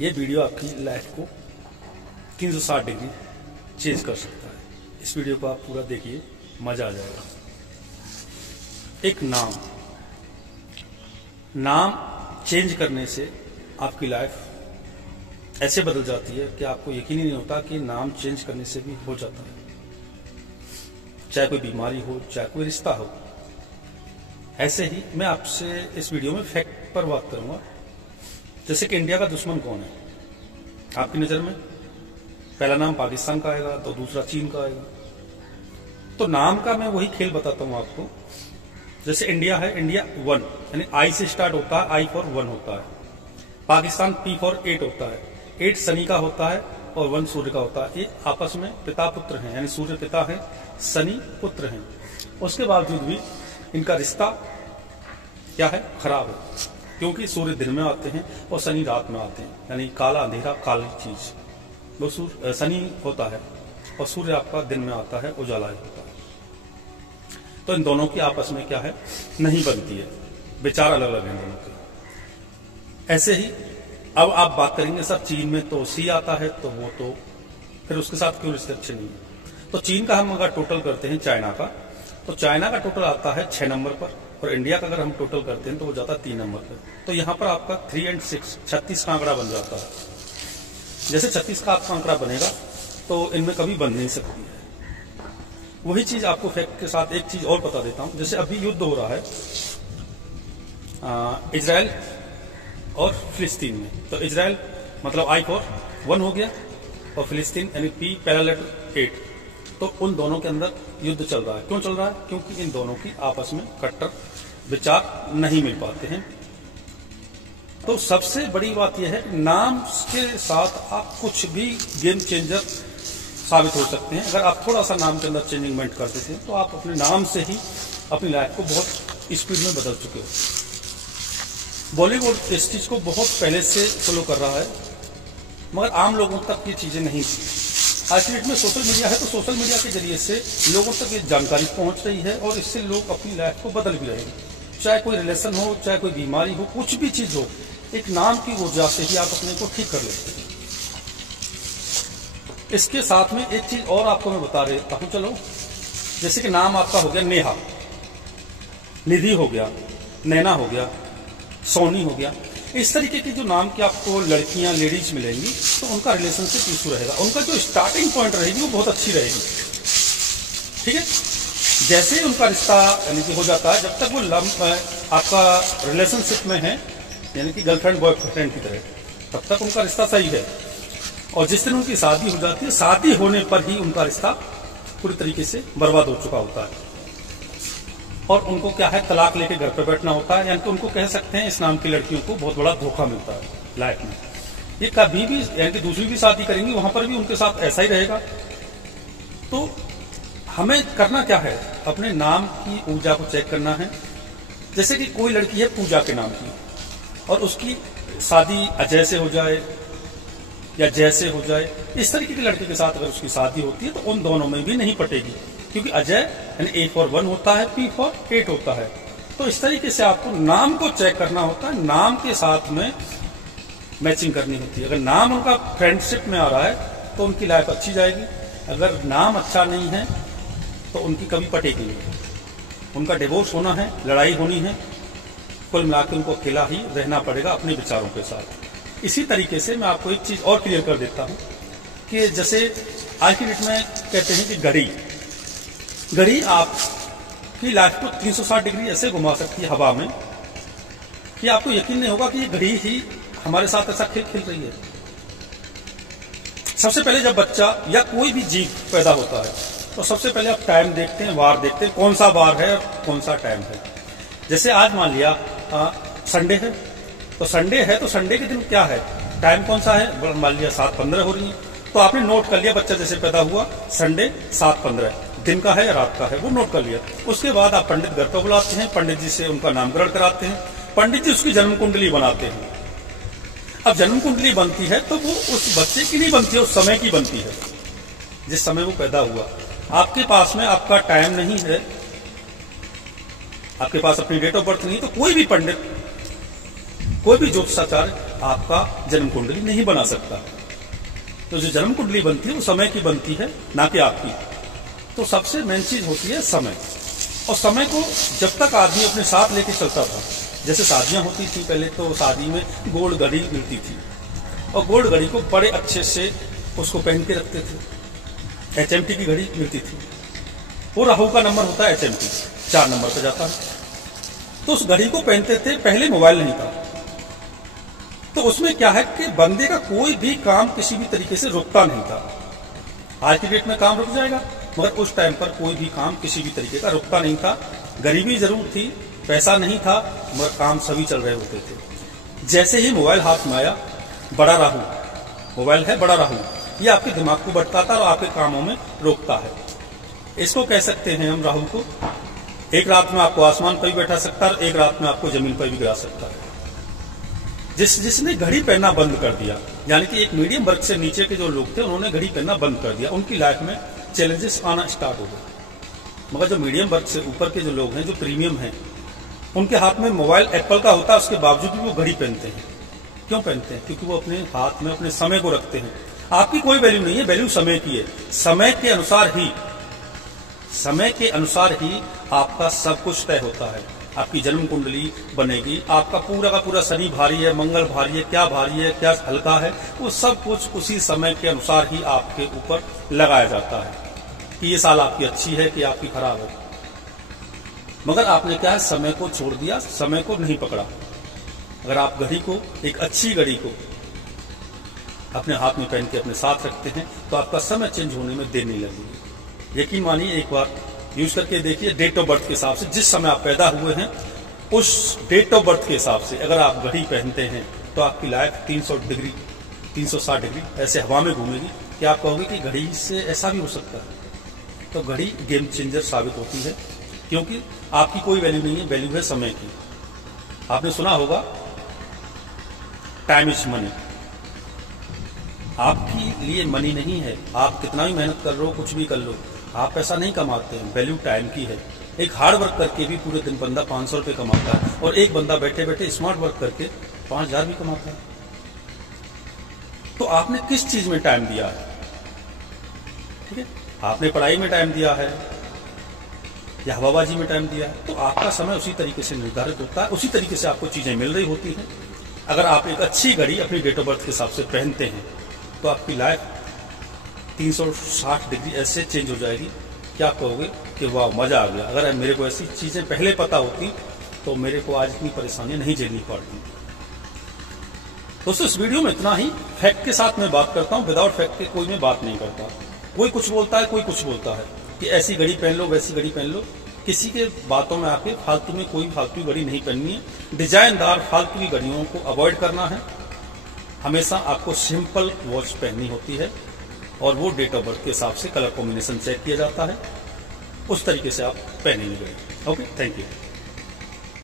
ये वीडियो आपकी लाइफ को 360 डिग्री चेंज कर सकता है। इस वीडियो को आप पूरा देखिए, मजा आ जाएगा। एक नाम चेंज करने से आपकी लाइफ ऐसे बदल जाती है कि आपको यकीन ही नहीं होता कि नाम चेंज करने से भी हो जाता है। चाहे कोई बीमारी हो, चाहे कोई रिश्ता हो। ऐसे ही मैं आपसे इस वीडियो में फैक्ट पर बात करूंगा। जैसे कि इंडिया का दुश्मन कौन है आपकी नजर में? पहला नाम पाकिस्तान का आएगा, तो दूसरा चीन का आएगा। तो नाम का मैं वही खेल बताता हूं आपको। जैसे इंडिया है, इंडिया 1 यानी आई से स्टार्ट होता है, आई फॉर 1 होता है। पाकिस्तान P फॉर 8 होता है, 8 शनि का होता है और 1 सूर्य का होता है। ये आपस में पिता पुत्र हैं, यानी सूर्य पिता है, शनि पुत्र हैं। उसके बावजूद भी इनका रिश्ता क्या है? खराब है, क्योंकि सूर्य दिन में आते हैं और शनि रात में आते हैं। यानी काला अंधेरा, काली चीज वो शनि होता है और सूर्य आपका दिन में आता है, उजाला होता है। तो इन दोनों की आपस में क्या है? नहीं बनती है, विचार अलग अलग हैं दोनों के। ऐसे ही अब आप बात करेंगे सर चीन में तो सी आता है, तो वो तो फिर उसके साथ क्यों रिश्ते अच्छे नहीं है? तो चीन का हम अगर टोटल करते हैं चाइना का, तो चाइना का टोटल आता है 6 नंबर पर, और इंडिया का अगर हम टोटल करते हैं तो वो जाता है 3 नंबर पर। तो यहाँ पर आपका 3 और 6 36 का आंकड़ा बन जाता है। जैसे 36 का आपका आंकड़ा बनेगा तो इनमें कभी बन नहीं सकती है। वही चीज आपको फैक्ट के साथ एक चीज और बता देता हूं। जैसे अभी युद्ध हो रहा है इजराइल और फिलिस्तीन में। तो इजराइल मतलब आई फॉर 1 हो गया, और फिलिस्तीन यानी P पहला लेटर 8। तो उन दोनों के अंदर युद्ध चल रहा है। क्यों चल रहा है? क्योंकि इन दोनों की आपस में कट्टर विचार नहीं मिल पाते हैं। तो सबसे बड़ी बात यह है, नाम के साथ आप कुछ भी गेम चेंजर साबित हो सकते हैं। अगर आप थोड़ा सा नाम के अंदर चेंजिंगमेंट करते थे तो आप अपने नाम से ही अपनी लाइफ को बहुत स्पीड में बदल चुके हो। बॉलीवुड इस चीज को बहुत पहले से फॉलो कर रहा है, मगर आम लोगों तक ये चीजें नहीं थी। आज की डेट में सोशल मीडिया है, तो सोशल मीडिया के जरिए से लोगों तक ये जानकारी पहुंच रही है, और इससे लोग अपनी लाइफ को बदल भी रहे हैं। चाहे कोई रिलेशन हो, चाहे कोई बीमारी हो, कुछ भी चीज हो, एक नाम की ऊर्जा से ही आप अपने को ठीक कर लेते हैं। इसके साथ में एक चीज और आपको मैं बता देता हूं। चलो, जैसे कि नाम आपका हो गया नेहा, निधि हो गया, नैना हो गया, सोनी हो गया। इस तरीके की जो नाम की आपको लड़कियां, लेडीज मिलेंगी, तो उनका रिलेशनशिप इशू रहेगा। उनका जो स्टार्टिंग पॉइंट रहेगी वो बहुत अच्छी रहेगी, ठीक है। जैसे ही उनका रिश्ता यानी कि हो जाता है, जब तक वो आपका रिलेशनशिप में है, यानी कि गर्लफ्रेंड बॉयफ्रेंड की तरह, तब तक उनका रिश्ता सही है। और जिस दिन उनकी शादी हो जाती है, शादी होने पर ही उनका रिश्ता पूरी तरीके से बर्बाद हो चुका होता है, और उनको क्या है? तलाक लेके घर पर बैठना होता है। यानी कि उनको कह सकते हैं, इस नाम की लड़कियों को बहुत बड़ा धोखा मिलता है लाइफ में। ये कभी भी यानी कि दूसरी भी शादी करेंगी, वहां पर भी उनके साथ ऐसा ही रहेगा। तो हमें करना क्या है? अपने नाम की ऊर्जा को चेक करना है। जैसे कि कोई लड़की है पूजा के नाम की, और उसकी शादी अजय से हो जाए या जय से हो जाए, इस तरीके के लड़के के साथ अगर उसकी शादी होती है तो उन दोनों में भी नहीं पटेगी, क्योंकि अजय यानी A फॉर 1 होता है, P फॉर 8 होता है। तो इस तरीके से आपको नाम को चेक करना होता है, नाम के साथ में मैचिंग करनी होती है। अगर नाम उनका फ्रेंडशिप में आ रहा है तो उनकी लाइफ अच्छी जाएगी। अगर नाम अच्छा नहीं है तो उनकी कभी पटेगी नहीं, उनका डिवोर्स होना है, लड़ाई होनी है। कुल मिलाकर उनको अकेला ही रहना पड़ेगा अपने विचारों के साथ। इसी तरीके से मैं आपको एक चीज और क्लियर कर देता हूं कि जैसे आज की डेट में कहते हैं कि घड़ी आपकी लाइफ को 360 डिग्री ऐसे घुमा सकती है हवा में कि आपको यकीन नहीं होगा कि ये घड़ी ही हमारे साथ ऐसा खेल खेल रही है। सबसे पहले जब बच्चा या कोई भी जीव पैदा होता है, तो सबसे पहले आप टाइम देखते हैं, वार देखते हैं, कौन सा वार है और कौन सा टाइम है। जैसे आज मान लिया संडे है, तो संडे है तो संडे के दिन क्या है? टाइम कौन सा है? मान लिया 7:15 हो रही है, तो आपने नोट कर लिया, बच्चा जैसे पैदा हुआ संडे 7:15 दिन का है या रात का है, वो नोट कर लिया। उसके बाद आप पंडित घर पर बुलाते हैं, पंडित जी से उनका नामकरण कराते हैं, पंडित जी उसकी जन्म कुंडली बनाते हैं। अब जन्म कुंडली बनती है तो वो उस बच्चे की नहीं बनती है, उस समय की बनती है जिस समय वो पैदा हुआ। आपके पास में आपका टाइम नहीं है, आपके पास अपनी डेट ऑफ बर्थ नहीं, तो कोई भी पंडित, कोई भी ज्योतिषाचार्य आपका जन्म कुंडली नहीं बना सकता। तो जो जन्म कुंडली बनती है वो समय की बनती है, ना कि आपकी। तो सबसे मेन चीज होती है समय। और समय को जब तक आदमी अपने साथ लेके चलता था, जैसे शादियां होती थी पहले, तो शादी में गोल्ड घड़ी मिलती थी और गोल्ड घड़ी को बड़े अच्छे से उसको पहन के रखते थे। HMT की घड़ी मिलती थी, वो राहु का नंबर होता है HMT, 4 नंबर पर जाता है। तो उस घड़ी को पहनते थे। पहले मोबाइल नहीं था, तो उसमें क्या है कि बंदे का कोई भी काम किसी भी तरीके से रुकता नहीं था। आज की डेट में काम रुक जाएगा, मगर उस टाइम पर कोई भी काम किसी भी तरीके का रुकता नहीं था। गरीबी जरूर थी, पैसा नहीं था, मगर काम सभी चल रहे होते थे। जैसे ही मोबाइल हाथ में आया, बड़ा राहु, मोबाइल है बड़ा राहु, ये आपके दिमाग को भटकाता और आपके कामों में रोकता है। इसको कह सकते हैं हम राहु को, एक रात में आपको आसमान पर भी बैठा सकता है और एक रात में आपको जमीन पर भी गिरा सकता है। जिसने घड़ी पहनना बंद कर दिया, यानी कि एक मीडियम वर्ग से नीचे के जो लोग थे उन्होंने घड़ी पहनना बंद कर दिया, उनकी लाइफ में चैलेंजेस आना स्टार्ट हो गए। मगर जो मीडियम वर्ग से ऊपर के जो लोग हैं, जो प्रीमियम हैं, उनके हाथ में मोबाइल एप्पल का होता है, उसके बावजूद भी वो घड़ी पहनते हैं। क्यों पहनते हैं? क्योंकि वो अपने हाथ में अपने समय को रखते हैं। आपकी कोई वैल्यू नहीं है, वैल्यू समय की है। समय के अनुसार ही आपका सब कुछ तय होता है। आपकी जन्म कुंडली बनेगी, आपका पूरा का पूरा शनि भारी है, मंगल भारी है, क्या भारी है, क्या हल्का है, वो सब कुछ उसी समय के अनुसार ही आपके ऊपर लगाया जाता है कि ये साल आपकी अच्छी है कि आपकी खराब है। मगर आपने क्या है, समय को छोड़ दिया, समय को नहीं पकड़ा। अगर आप घड़ी को, एक अच्छी घड़ी को अपने हाथ में पहन के अपने साथ रखते हैं, तो आपका समय चेंज होने में देर नहीं लगेगी। यकीन मानिए, एक बार यूज करके देखिए। डेट ऑफ बर्थ के हिसाब से, जिस समय आप पैदा हुए हैं उस डेट ऑफ बर्थ के हिसाब से अगर आप घड़ी पहनते हैं तो आपकी लाइफ 360 डिग्री ऐसे हवा में घूमेगी कि आप कहोगे कि घड़ी से ऐसा भी हो सकता है। तो घड़ी गेम चेंजर साबित होती है, क्योंकि आपकी कोई वैल्यू नहीं है, वैल्यू है समय की। आपने सुना होगा टाइम इज मनी। आपके लिए मनी नहीं है, आप कितना भी मेहनत कर लो, कुछ भी कर लो, आप पैसा नहीं कमाते हैं, वैल्यू टाइम की है। एक हार्ड वर्क करके भी पूरे दिन बंदा 500 रुपये कमाता है और एक बंदा बैठे बैठे स्मार्ट वर्क करके 5000 भी कमाता है। तो आपने किस चीज में टाइम दिया है? ठीक है, आपने पढ़ाई में टाइम दिया है या हवाबाजी में टाइम दिया है, तो आपका समय उसी तरीके से निर्धारित होता है, उसी तरीके से आपको चीजें मिल रही होती हैं। अगर आप एक अच्छी घड़ी अपनी डेट ऑफ बर्थ के हिसाब से पहनते हैं तो आपकी लाइफ 360 डिग्री ऐसे चेंज हो जाएगी कि आप कहोगे कि वाह, मजा आ गया। अगर मेरे को ऐसी चीजें पहले पता होती तो मेरे को आज इतनी परेशानियां नहीं झेलनी पड़ती। दोस्तों, इस वीडियो में इतना ही। फैक्ट के साथ मैं बात करता हूं, विदाउट फैक्ट के कोई मैं बात नहीं करता। कोई कुछ बोलता है, कोई कुछ बोलता है कि ऐसी घड़ी पहन लो, वैसी घड़ी पहन लो। किसी के बातों में आके फालतू में कोई फालतू घड़ी नहीं पहननी है। डिजाइनदार फालतू की घड़ियों को अवॉइड करना है। हमेशा आपको सिंपल वॉच पहननी होती है और वो डेट ऑफ बर्थ के हिसाब से कलर कॉम्बिनेशन चेक किया जाता है, उस तरीके से आप पहनेंगे। Okay, thank you.